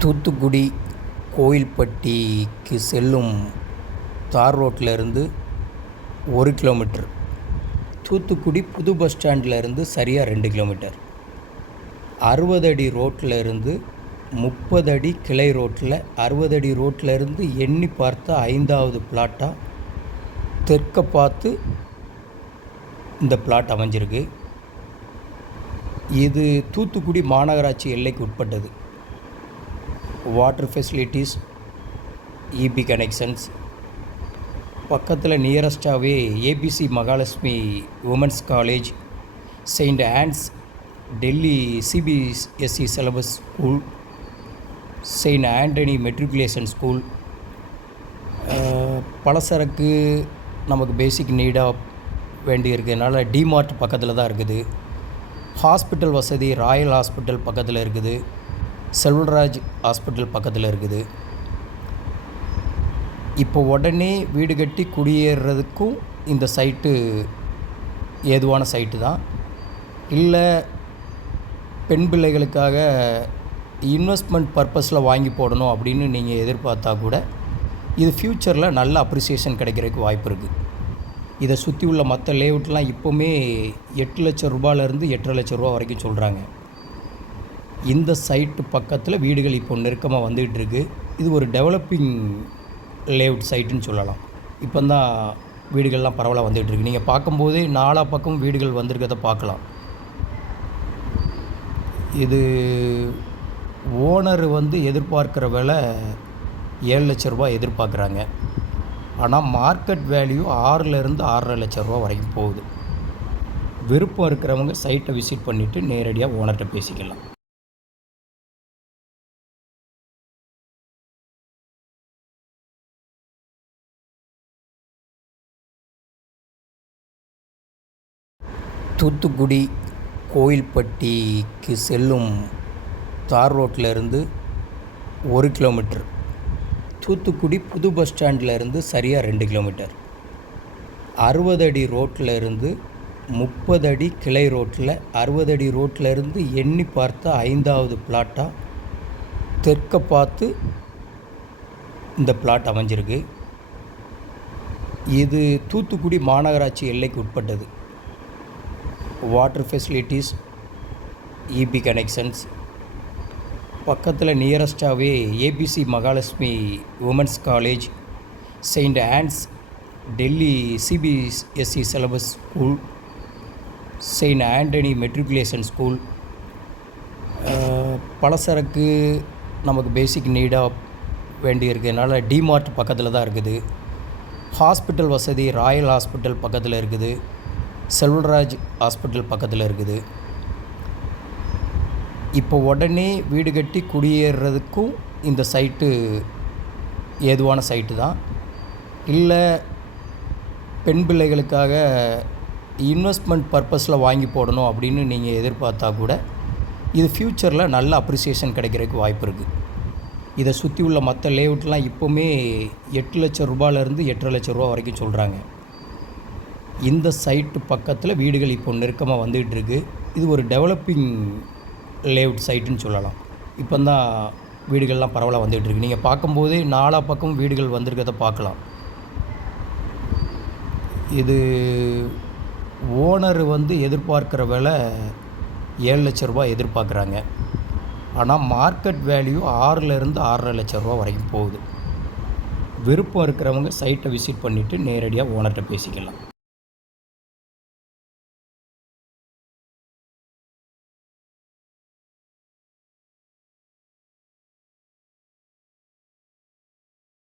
தூத்துக்குடி கோயில்பட்டிக்கு செல்லும் தார் ரோட்டில் இருந்து 1 கிலோமீட்டர், தூத்துக்குடி புது பஸ் ஸ்டாண்டில் இருந்து சரியாக 2 கிலோமீட்டர், 60 அடி ரோட்டில் இருந்து 30 அடி கிளை ரோட்டில் 60 அடி ரோட்டில் இருந்து எண்ணி பார்த்தா 5வது பிளாட்டாக தெற்க பார்த்து இந்த பிளாட் அமைஞ்சிருக்கு. இது தூத்துக்குடி மாநகராட்சி எல்லைக்கு உட்பட்டது. வாட்டர் ஃபெசிலிட்டிஸ், இபி கனெக்ஷன்ஸ், பக்கத்தில் நியரஸ்டாகவே ABC Mahalakshmi women's college, saint Ann's Delhi CBSE syllabus school, saint Antony matriculation school, பலசரக்கு நமக்கு பேசிக் நீடாக வேண்டி இருக்கிறதுனால டிமார்ட் பக்கத்தில் தான் இருக்குது. ஹாஸ்பிட்டல் வசதி ராயல் ஹாஸ்பிட்டல் பக்கத்தில் இருக்குது, செல்வராஜ் ஹாஸ்பிட்டல் பக்கத்தில் இருக்குது. இப்போ உடனே வீடு கட்டி குடியேறதுக்கும் இந்த சைட்டு ஏதுவான சைட்டு தான். இல்லை பெண் பிள்ளைகளுக்காக இன்வெஸ்ட்மெண்ட் பர்பஸில் வாங்கி போடணும் அப்படின்னு நீங்கள் எதிர்பார்த்தா கூட இது ஃப்யூச்சரில் நல்ல அப்ரிசியேஷன் கிடைக்கிறதுக்கு வாய்ப்பு இருக்குது. இதை சுற்றி உள்ள மற்ற லேஅவுட்லாம் இப்போவுமே 8 லட்சம் ரூபாயிலேருந்து 8.5 லட்சம் ரூபா வரைக்கும் சொல்கிறாங்க. இந்த சைட்டு பக்கத்தில் வீடுகள் இப்போ நெருக்கமாக வந்துகிட்டு இருக்குது. இது ஒரு டெவலப்பிங் லேஅவுட் சைட்டுன்னு சொல்லலாம். இப்போ தான் வீடுகள்லாம் பரவலாக வந்துகிட்டு இருக்குது. நீங்கள் பார்க்கும்போதே 4 பக்கம் வீடுகள் வந்திருக்கிறத பார்க்கலாம். இது ஓனர் எதிர்பார்க்குற விலை 7 லட்ச ரூபா எதிர்பார்க்குறாங்க. ஆனால் மார்க்கெட் வேல்யூ 6லேருந்து 6.5 லட்சம் ரூபா வரைக்கும் போகுது. விருப்பம் இருக்கிறவங்க சைட்டை விசிட் பண்ணிவிட்டு நேரடியாக ஓனர்கிட்ட பேசிக்கலாம். தூத்துக்குடி கோயில்பட்டிக்கு செல்லும் தார் ரோட்டில் இருந்து 1 கிலோமீட்டர், தூத்துக்குடி புது பஸ் ஸ்டாண்டில் இருந்து சரியாக 2 கிலோமீட்டர், 60 அடி ரோட்டில் இருந்து 30 அடி கிளை ரோட்டில் 60 அடி ரோட்டில் இருந்து எண்ணி பார்த்தா 5வது பிளாட்டாக தெற்க பார்த்து இந்த பிளாட் அமைஞ்சிருக்கு. இது தூத்துக்குடி மாநகராட்சி எல்லைக்கு உட்பட்டது. வாட்டர் ஃபெசிலிட்டிஸ், இபி கனெக்ஷன்ஸ், பக்கத்தில் நியரஸ்டாகவே ABC Mahalakshmi women's college, saint Ann's Delhi CBSE syllabus school, saint Antony matriculation school, பலசரக்கு நமக்கு பேசிக் நீடாக வேண்டி இருக்கிறதுனால டிமார்ட் பக்கத்தில் தான் இருக்குது. ஹாஸ்பிட்டல் வசதி ராயல் ஹாஸ்பிட்டல் பக்கத்தில் இருக்குது, செல்வராஜ் ஹாஸ்பிட்டல் பக்கத்தில் இருக்குது. இப்போ உடனே வீடு கட்டி குடியேறதுக்கும் இந்த சைட்டு ஏதுவான சைட்டு தான். இல்லை பெண் பிள்ளைகளுக்காக இன்வெஸ்ட்மெண்ட் பர்பஸில் வாங்கி போடணும் அப்படின்னு நீங்கள் எதிர்பார்த்தா கூட இது ஃப்யூச்சரில் நல்ல அப்ரிசியேஷன் கிடைக்கிறதுக்கு வாய்ப்பு இருக்குது. இதை சுற்றி உள்ள மற்ற லேஅவுட்லாம் இப்போவுமே 8 லட்சம் ரூபாயிலேருந்து 8.5 லட்சம் ரூபா வரைக்கும் சொல்கிறாங்க. இந்த சைட்டு பக்கத்தில் வீடுகள் இப்போ நெருக்கமாக வந்துகிட்டு இருக்குது. இது ஒரு டெவலப்பிங் லேஅவுட் சைட்டுன்னு சொல்லலாம். இப்போ தான் வீடுகள்லாம் பரவலாக வந்துகிட்டு இருக்குது. நீங்கள் பார்க்கும்போதே 4 பக்கம் வீடுகள் வந்திருக்கிறத பார்க்கலாம். இது ஓனர் எதிர்பார்க்குற விலை 7 லட்ச ரூபா எதிர்பார்க்குறாங்க. ஆனால் மார்க்கெட் வேல்யூ 6லேருந்து 6.5 லட்சம் ரூபா வரைக்கும் போகுது. விருப்பம் இருக்கிறவங்க சைட்டை விசிட் பண்ணிவிட்டு நேரடியாக ஓனர்கிட்ட பேசிக்கலாம்.